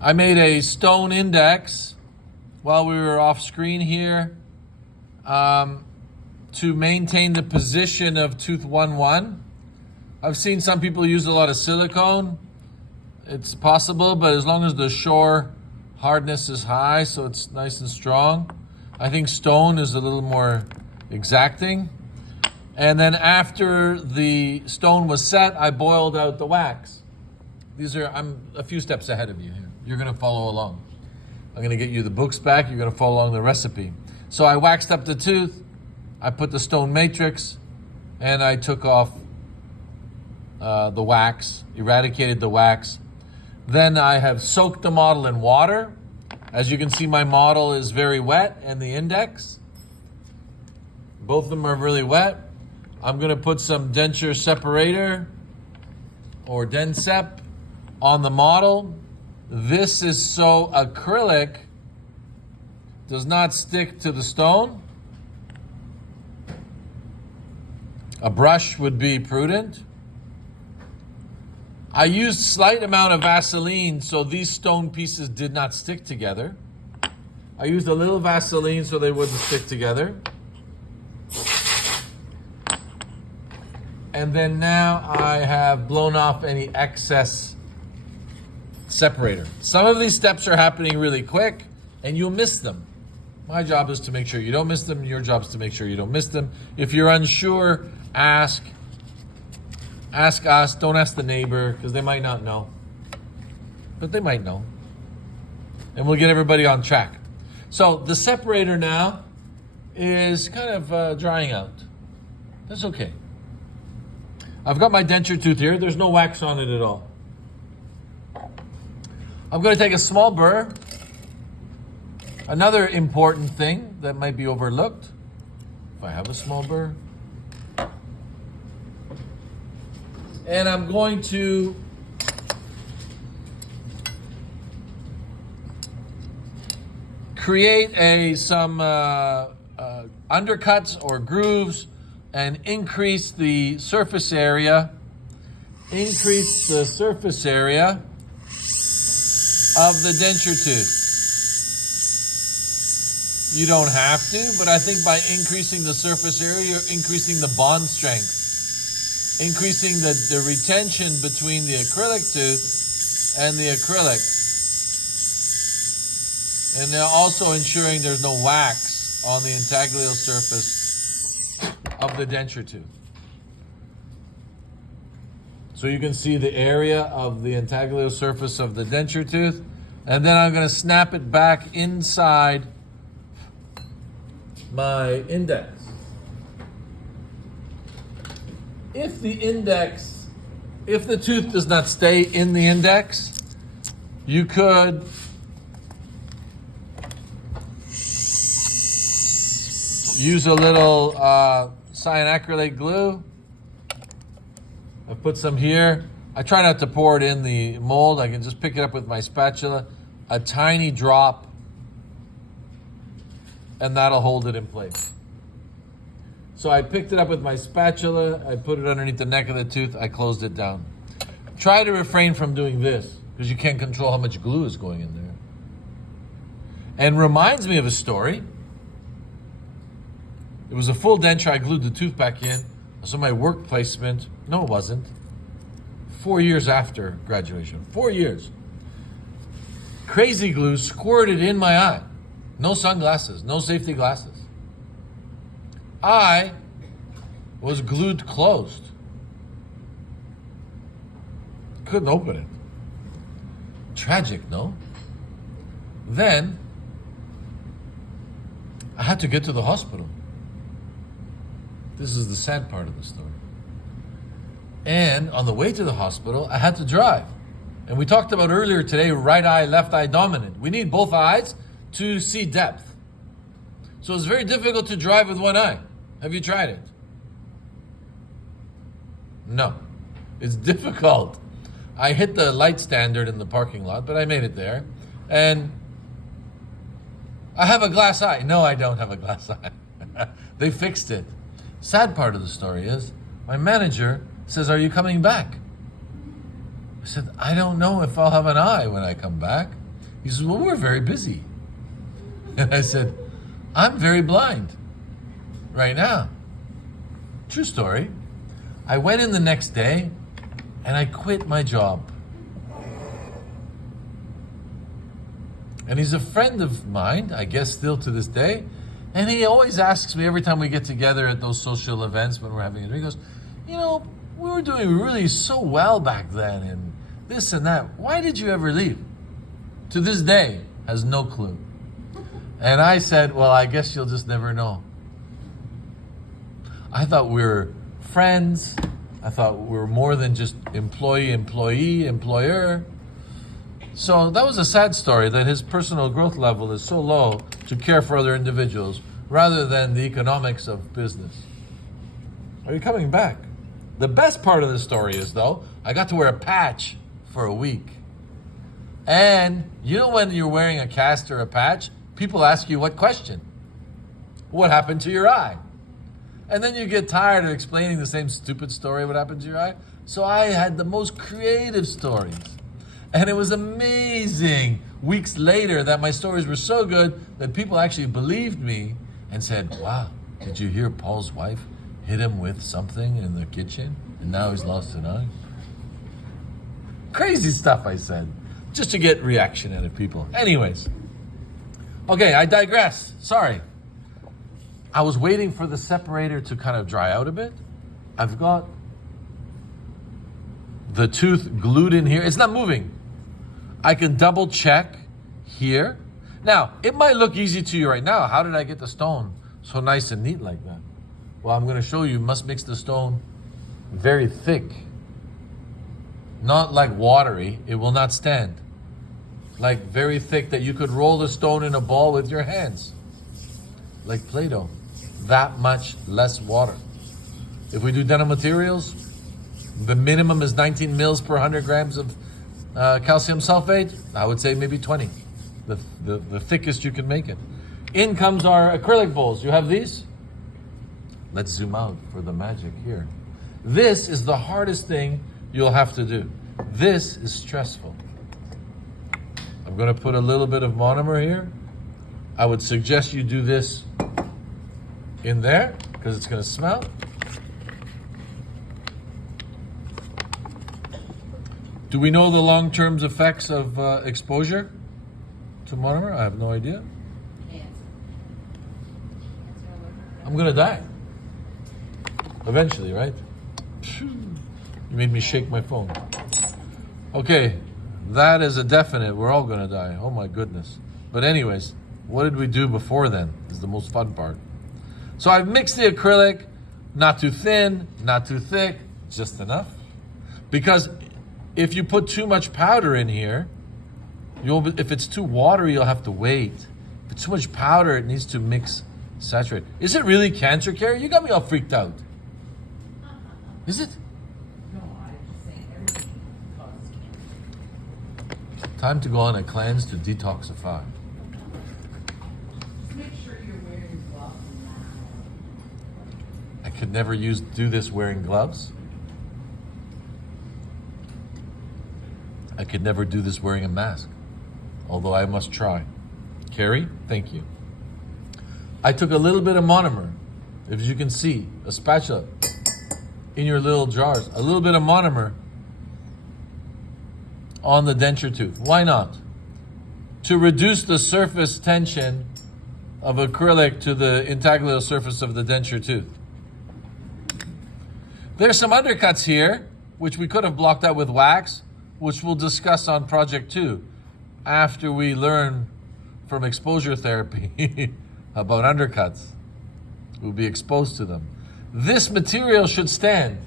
I made a stone index while we were off screen here to maintain the position of tooth 1-1. I've seen some people use a lot of silicone. It's possible, but as long as the shore hardness is high, so it's nice and strong. I think stone is a little more exacting. And then after the stone was set, I boiled out the wax. I'm a few steps ahead of you here. You're gonna follow along. I'm gonna get you the books back. You're gonna follow along the recipe. So I waxed up the tooth. I put the stone matrix, and I took off the wax, eradicated the wax. Then I have soaked the model in water. As you can see, my model is very wet, and the index. Both of them are really wet. I'm gonna put some denture separator or Densep on the model. This is so acrylic does not stick to the stone. A brush would be prudent. I used slight amount of Vaseline so these stone pieces did not stick together. I used a little Vaseline so they wouldn't stick together. And then now I have blown off any excess separator. Some of these steps are happening really quick and you'll miss them. My job is to make sure you don't miss them. Your job is to make sure you don't miss them. If you're unsure, ask us. Don't ask the neighbor because they might not know. But they might know. And we'll get everybody on track. So the separator now is kind of drying out. That's okay. I've got my denture tooth here. There's no wax on it at all. I'm going to take a small burr. Another important thing that might be overlooked, if I have a small burr. And I'm going to create some undercuts or grooves and increase the surface area. Increase the surface area of the denture tooth. You don't have to, but I think by increasing the surface area, you're increasing the bond strength, increasing the retention between the acrylic tooth and the acrylic. And they're also ensuring there's no wax on the intaglial surface of the denture tooth. So you can see the area of the intaglial surface of the denture tooth. And then I'm going to snap it back inside my index. If the tooth does not stay in the index, you could use a little cyanacrylate glue. I put some here. I try not to pour it in the mold. I can just pick it up with my spatula, a tiny drop, and that'll hold it in place. So I picked it up with my spatula, I put it underneath the neck of the tooth, I closed it down. Try to refrain from doing this, because you can't control how much glue is going in there. And reminds me of a story. It was a full denture, I glued the tooth back in. So my work placement, no it wasn't, 4 years after graduation, 4 years. Crazy glue squirted in my eye. No sunglasses, no safety glasses. I was glued closed. Couldn't open it. Tragic, no? Then, I had to get to the hospital. This is the sad part of the story. And on the way to the hospital, I had to drive. And we talked about earlier today, right eye, left eye dominant. We need both eyes to see depth. So it's very difficult to drive with one eye. Have you tried it? No. It's difficult. I hit the light standard in the parking lot, but I made it there. And I have a glass eye. No, I don't have a glass eye. They fixed it. Sad part of the story is, my manager says, "Are you coming back?" I said, "I don't know if I'll have an eye when I come back." He says, well, we're very busy. And I said, I'm very blind right now. True story. I went in the next day and I quit my job. And he's a friend of mine, I guess still to this day. And he always asks me every time we get together at those social events when we're having a drink, he goes, you know, we were doing really so well back then and this and that. Why did you ever leave? To this day, has no clue. And I said, well, I guess you'll just never know. I thought we were friends. I thought we were more than just employee, employer. So that was a sad story that his personal growth level is so low to care for other individuals rather than the economics of business. Are you coming back? The best part of the story is, though, I got to wear a patch for a week. And you know when you're wearing a cast or a patch, people ask you what question? What happened to your eye? And then you get tired of explaining the same stupid story, what happened to your eye? So I had the most creative stories. And it was amazing weeks later that my stories were so good that people actually believed me and said, wow, did you hear Paul's wife hit him with something in the kitchen? And now he's lost an eye? Crazy stuff I said, just to get reaction out of people. Anyways, okay, I digress. Sorry. I was waiting for the separator to kind of dry out a bit. I've got the tooth glued in here. It's not moving. I can double check here. Now, it might look easy to you right now. How did I get the stone so nice and neat like that? Well, I'm going to show you. You must mix the stone very thick. Not like watery. It will not stand. Like very thick that you could roll the stone in a ball with your hands. Like Play-Doh. That much less water. If we do denim materials, the minimum is 19 mils per 100 grams of calcium sulfate. I would say maybe 20. The thickest you can make it. In comes our acrylic bowls. You have these? Let's zoom out for the magic here. This is the hardest thing you'll have to do. This is stressful. I'm going to put a little bit of monomer here. I would suggest you do this in there because it's going to smell. Do we know the long-term effects of exposure to monomer? I have no idea. I'm going to die. Eventually, right? You made me shake my phone. Okay, that is a definite. We're all going to die. Oh my goodness. But anyways, what did we do before then is the most fun part. So I've mixed the acrylic, not too thin, not too thick, just enough. Because if you put too much powder in here, if it's too watery, you'll have to wait. If it's too much powder, it needs to mix, saturate. Is it really cancer care? You got me all freaked out. Is it? No, I'm just saying everything causes cancer. Time to go on a cleanse to detoxify. Just make sure you're wearing gloves and I could never do this wearing gloves. I could never do this wearing a mask, although I must try. Carrie, thank you. I took a little bit of monomer, as you can see, a spatula in your little jars, a little bit of monomer on the denture tooth. Why not? To reduce the surface tension of acrylic to the intaglio surface of the denture tooth. There's some undercuts here, which we could have blocked out with wax, which we'll discuss on Project 2 after we learn from exposure therapy about undercuts. We'll be exposed to them. This material should stand.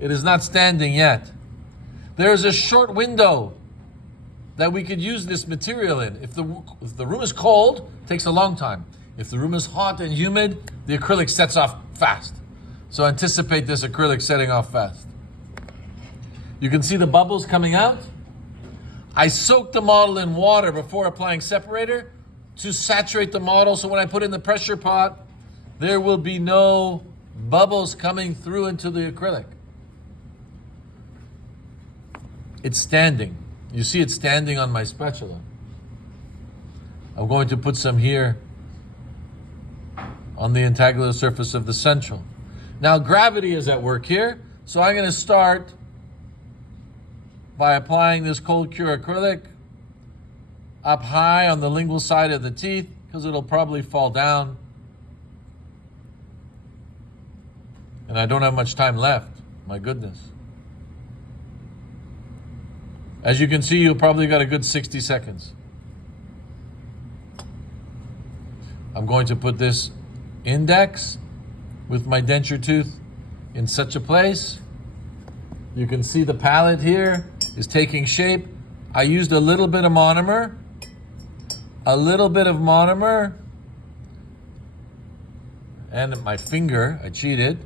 It is not standing yet. There is a short window that we could use this material in. If the room is cold, it takes a long time. If the room is hot and humid, the acrylic sets off fast. So anticipate this acrylic setting off fast. You can see the bubbles coming out. I soaked the model in water before applying separator to saturate the model, so when I put in the pressure pot, there will be no bubbles coming through into the acrylic. It's standing. You see it standing on my spatula. I'm going to put some here on the integular surface of the central. Now gravity is at work here, so I'm going to start by applying this cold cure acrylic up high on the lingual side of the teeth, because it'll probably fall down. And I don't have much time left. My goodness. As you can see, you probably got a good 60 seconds. I'm going to put this index with my denture tooth in such a place. You can see the palate here is taking shape. I used a little bit of monomer. And my finger, I cheated,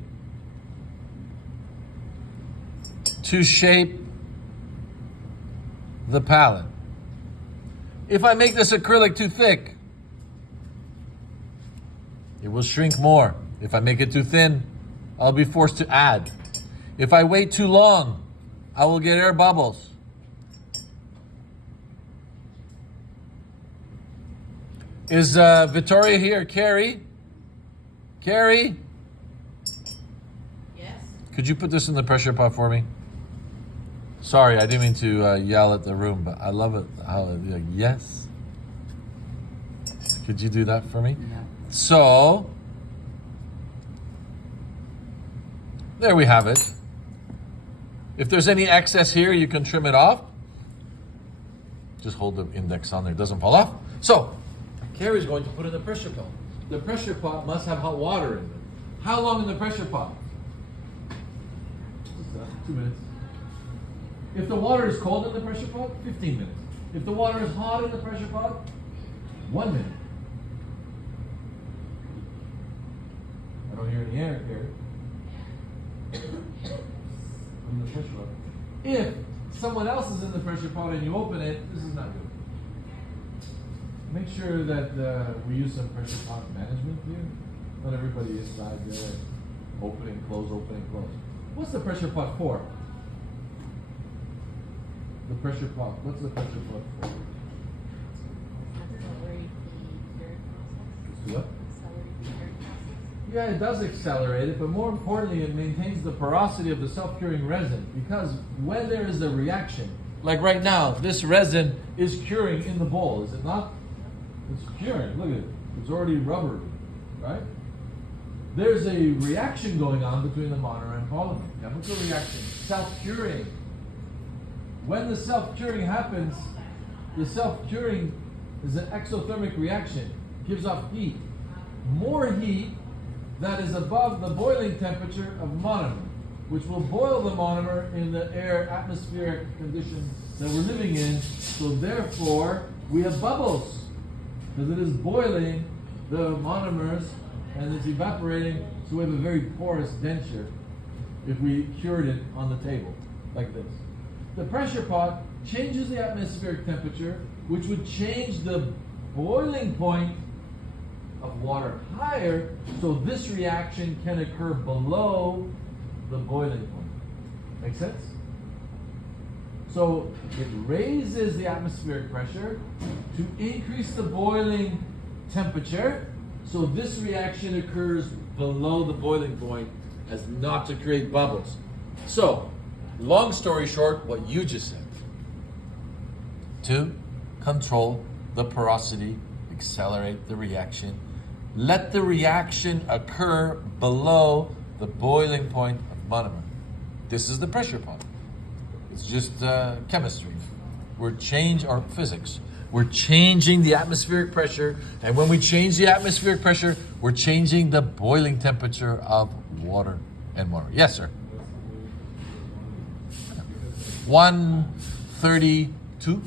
to shape the palate. If I make this acrylic too thick, it will shrink more. If I make it too thin, I'll be forced to add. If I wait too long, I will get air bubbles. Is Victoria here? Carrie? Carrie? Yes? Could you put this in the pressure pot for me? Sorry, I didn't mean to yell at the room, but I love it how like, yes. Could you do that for me? No. So, there we have it. If there's any excess here, you can trim it off. Just hold the index on there, it doesn't fall off. So, Carrie's going to put in the pressure pot. The pressure pot must have hot water in it. How long in the pressure pot? 2 minutes. If the water is cold in the pressure pot, 15 minutes. If the water is hot in the pressure pot, 1 minute. I don't hear any air here. In the pressure pot. If someone else is in the pressure pot and you open it, this is not good. Make sure that we use some pressure pot management here. Not everybody inside there. Open and close, open and close. What's the pressure pot for? The pressure pot. What's the pressure pot for? Accelerate the curing process. What? Accelerate the curing process. Yeah, it does accelerate it, but more importantly, it maintains the porosity of the self-curing resin. Because when there is a reaction, like right now, this resin is curing in the bowl, is it not? It's curing. Look at it. It's already rubbery, right? There's a reaction going on between the monomer and polymer. Chemical reaction, self-curing. When the self-curing happens, the self-curing is an exothermic reaction, gives off heat. More heat that is above the boiling temperature of monomer, which will boil the monomer in the air atmospheric conditions that we're living in. So therefore, we have bubbles, because it is boiling the monomers and it's evaporating, so we have a very porous denture if we cured it on the table, like this. The pressure pot changes the atmospheric temperature, which would change the boiling point of water higher, so this reaction can occur below the boiling point. Make sense? So it raises the atmospheric pressure to increase the boiling temperature, so this reaction occurs below the boiling point as not to create bubbles. So, long story short, what you just said. To control the porosity, accelerate the reaction, let the reaction occur below the boiling point of monomer. This is the pressure pot. It's just chemistry. Or physics. We're changing the atmospheric pressure, and when we change the atmospheric pressure, we're changing the boiling temperature of water and water. Yes, sir. 132.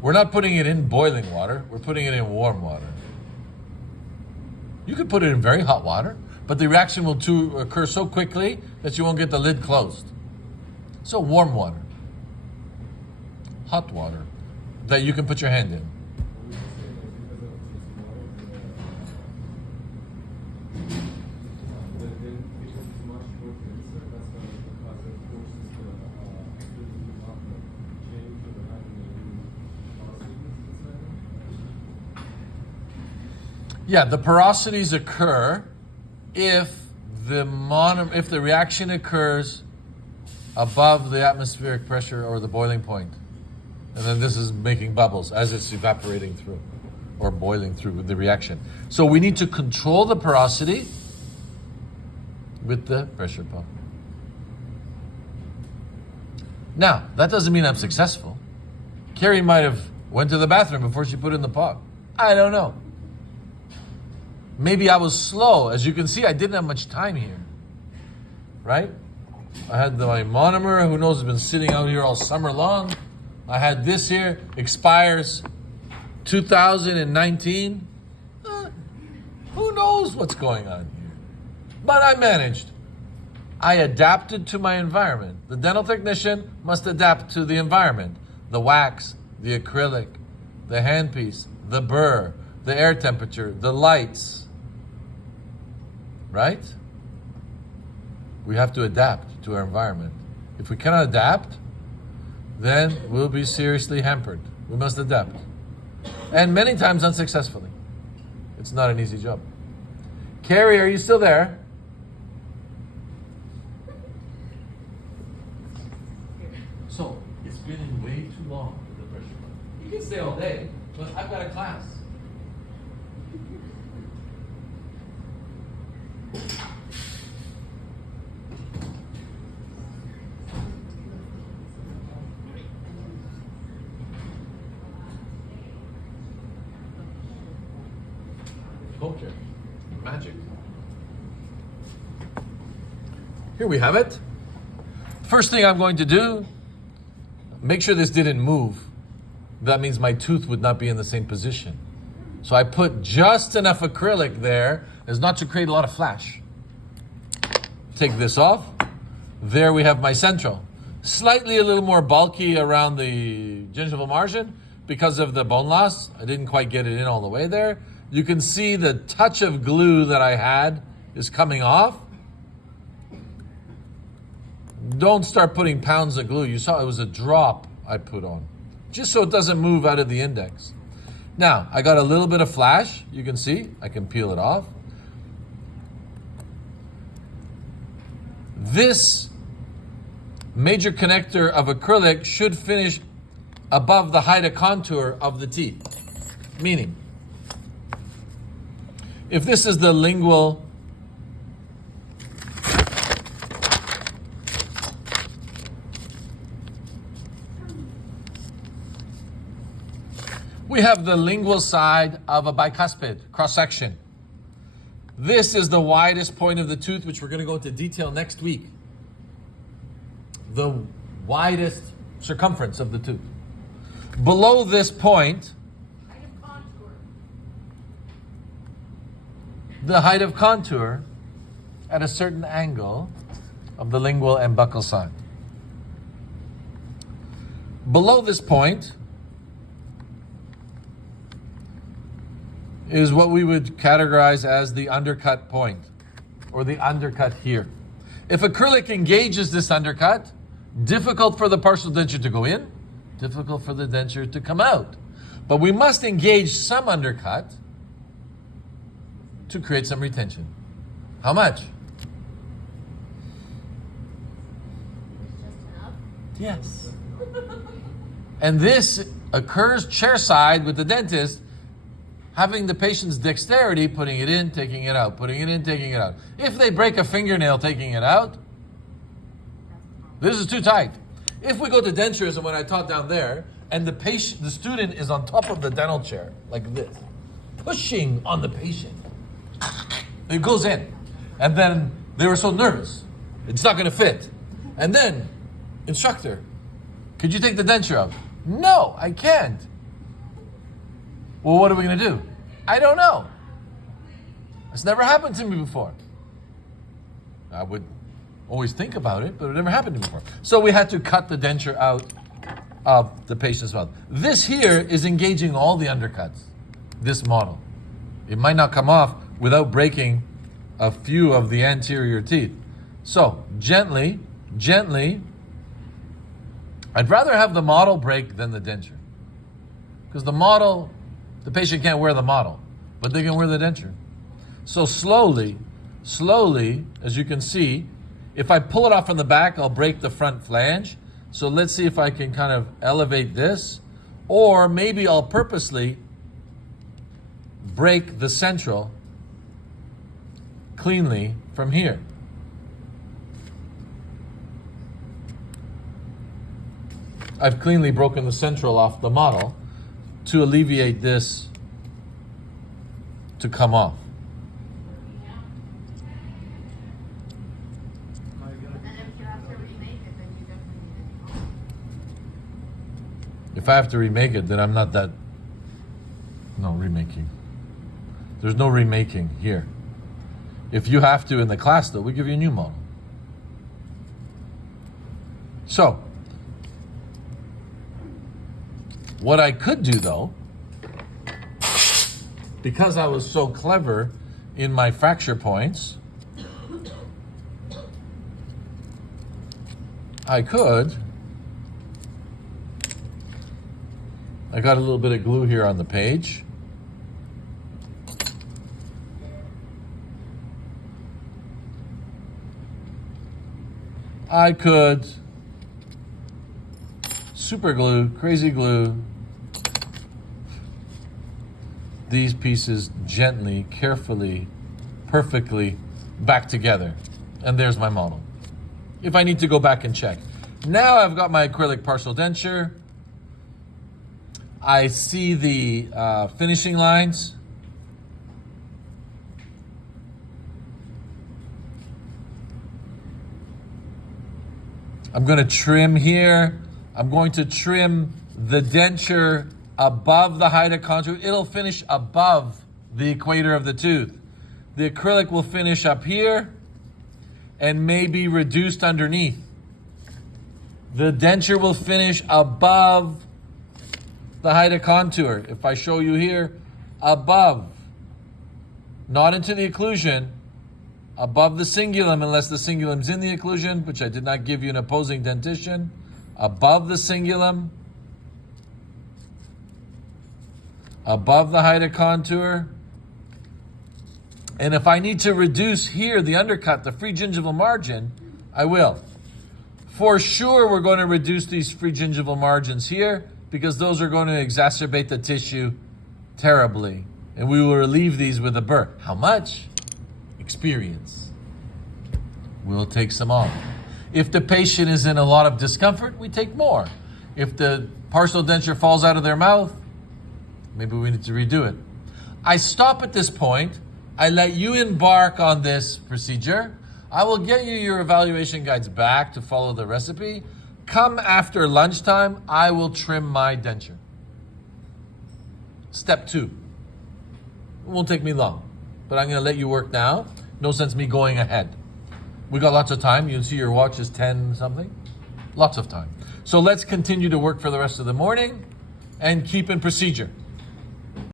We're not putting it in boiling water. We're putting it in warm water. You could put it in very hot water, but the reaction will occur so quickly that you won't get the lid closed. So warm water, hot water, that you can put your hand in. Yeah, the porosities occur if if the reaction occurs above the atmospheric pressure or the boiling point. And then this is making bubbles as it's evaporating through or boiling through with the reaction. So we need to control the porosity with the pressure pump. Now, that doesn't mean I'm successful. Carrie might have went to the bathroom before she put in the pot. I don't know. Maybe I was slow. As you can see, I didn't have much time here. Right? I had my monomer, who knows, has been sitting out here all summer long. I had this here, expires 2019. Who knows what's going on here? But I managed. I adapted to my environment. The dental technician must adapt to the environment. The wax, the acrylic, the handpiece, the burr, the air temperature, the lights. Right? We have to adapt to our environment. If we cannot adapt, then we'll be seriously hampered. We must adapt. And many times unsuccessfully. It's not an easy job. Carrie, are you still there? So, it's been in way too long with the pressure pump. You can stay all day, but I've got a class. Culture. Magic. Here we have it. First thing I'm going to do, make sure this didn't move. That means my tooth would not be in the same position. So I put just enough acrylic there as not to create a lot of flash. Take this off. There we have my central. Slightly a little more bulky around the gingival margin because of the bone loss. I didn't quite get it in all the way there. You can see the touch of glue that I had is coming off. Don't start putting pounds of glue. You saw it was a drop I put on, just so it doesn't move out of the index. Now, I got a little bit of flash. You can see, I can peel it off. This major connector of acrylic should finish above the height of contour of the teeth. Meaning, if this is the lingual we have the lingual side of a bicuspid cross-section. This is the widest point of the tooth, which we're going to go into detail next week. The widest circumference of the tooth. Below this point, the height of contour at a certain angle of the lingual and buccal side. Below this point is what we would categorize as the undercut point, or the undercut here. If acrylic engages this undercut, difficult for the partial denture to go in, difficult for the denture to come out. But we must engage some undercut to create some retention. How much? Just enough? Yes. And this occurs chairside with the dentist having the patient's dexterity, putting it in, taking it out, putting it in, taking it out. If they break a fingernail taking it out, this is too tight. If we go to dentures, and when I taught down there, and the student is on top of the dental chair, like this, pushing on the patient, it goes in. And then they were so nervous. It's not going to fit. And then, instructor, could you take the denture out? No, I can't. Well, what are we going to do? I don't know. It's never happened to me before. I would always think about it, but it never happened to me before. So we had to cut the denture out of the patient's mouth. This here is engaging all the undercuts, this model. It might not come off without breaking a few of the anterior teeth. So gently, I'd rather have the model break than the denture. Because the model, the patient can't wear the model. but they can wear the denture. So slowly, as you can see, if I pull it off from the back, I'll break the front flange. So let's see if I can kind of elevate this, or maybe I'll purposely break the central cleanly from here. I've cleanly broken the central off the model to alleviate this to come off. And if you have to remake it, then you definitely need a new model. If I have to remake it, then I'm not that. No remaking. There's no remaking here. If you have to in the class, though, we give you a new model. So, what I could do, though, because I was so clever in my fracture points, I got a little bit of glue here on the page. I could super glue, crazy glue these pieces gently, carefully, perfectly back together. And there's my model. If I need to go back and check. Now I've got my acrylic partial denture. I see the finishing lines. I'm going to trim here. I'm going to trim the denture above the height of contour. It'll finish above the equator of the tooth. The acrylic will finish up here and may be reduced underneath. The denture will finish above the height of contour. If I show you here, above, not into the occlusion, above the cingulum, unless the cingulum's in the occlusion, which I did not give you an opposing dentition, above the cingulum, above the height of contour. And if I need to reduce here the undercut, the free gingival margin, I will. For sure, we're going to reduce these free gingival margins here because those are going to exacerbate the tissue terribly. And we will relieve these with a burr. How much? Experience. We'll take some off. If the patient is in a lot of discomfort, we take more. If the partial denture falls out of their mouth, maybe we need to redo it. I stop at this point. I let you embark on this procedure. I will get you your evaluation guides back to follow the recipe. Come after lunchtime, I will trim my denture. Step 2. It won't take me long, but I'm going to let you work now. No sense me going ahead. We got lots of time. You can see your watch is 10 something. Lots of time. So let's continue to work for the rest of the morning and keep in procedure.